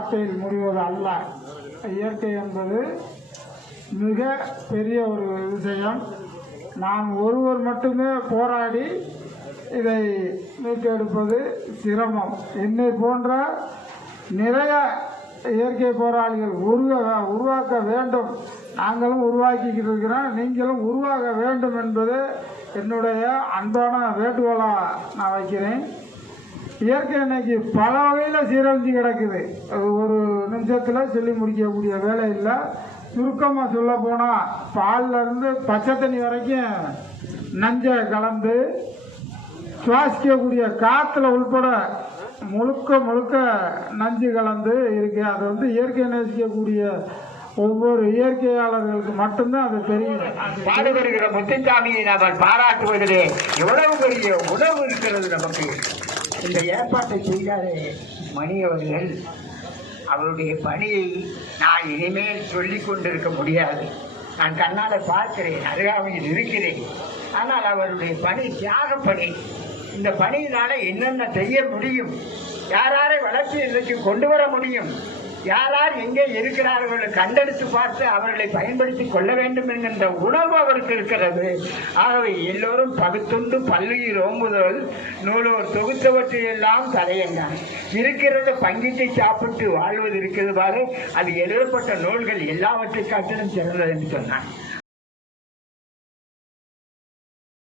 வார்த்தையில் முடிவது அல்ல. இயற்கை என்பது மிக பெரிய ஒரு விஷயம். நாம் ஒருவர் மட்டுமே போராடி இதை மீட்டெடுப்பது சிரமம். என்னை போன்ற நிறைய இயற்கை போராளிகள் உருவாக்க வேண்டும். நாங்களும் உருவாக்கிக்கிட்டு இருக்கிறோம், நீங்களும் உருவாக வேண்டும் என்பது என்னுடைய அன்பான வேண்டுகோளாக நான் வைக்கிறேன். இயற்கை இன்னைக்கு பல வகையில் சீரழிஞ்சு கிடக்குது. ஒரு நிமிஷத்தில் சொல்லி முடிக்கக்கூடிய வேலை இல்லை. சுருக்கமாக சொல்ல போனால் பால்லேருந்து பச்சை தண்ணி வரைக்கும் நஞ்சை கலந்து சுவாசிக்கக்கூடிய காற்றுல உள்பட முழுக்க நஞ்சு கலந்து இருக்கு. அது இயற்கை நேசிக்கக்கூடிய ஒவ்வொரு இயற்கையாளர்களுக்கு மட்டும்தான் அது தெரியும். பாடுபடுகிற முத்துசாமியை நாம் பாராட்டுவதிலே எவ்வளவு பெரிய உணவு இருக்கிறது நமக்கு. இந்த ஏற்பாட்டை செய்தாரே மணி அவர்கள், அவருடைய பணியை நான் இனிமேல் சொல்லிக் கொண்டிருக்க முடியாது. நான் கண்ணால் பார்க்கிறேன், அருகாமையில் இருக்கிறேன். ஆனால் அவருடைய பணி தியாக பணி. இந்த பணியினால என்னென்ன செய்ய முடியும், யாரை வளர்ச்சி இன்றைக்கு கொண்டு வர முடியும், யார் எங்கே இருக்கிறார்கள் கண்டெடுத்து பார்த்து அவர்களை பயன்படுத்தி கொள்ள வேண்டும் என்கின்ற உணர்வு அவருக்கு இருக்கிறது. ஆகவே எல்லோரும் பகுத்துண்டு பல்லுயிர் ஓம்புதல் நூலோர் தொகுத்தவற்றையெல்லாம் தலையென்றான். இருக்கிறத பங்கிட்டு சாப்பிட்டு வாழ்வது இருக்கிறது பாரு, அது எழுதப்பட்ட நூல்கள் எல்லாவற்றை காட்டிலும் சிறந்தது என்று சொன்னான்.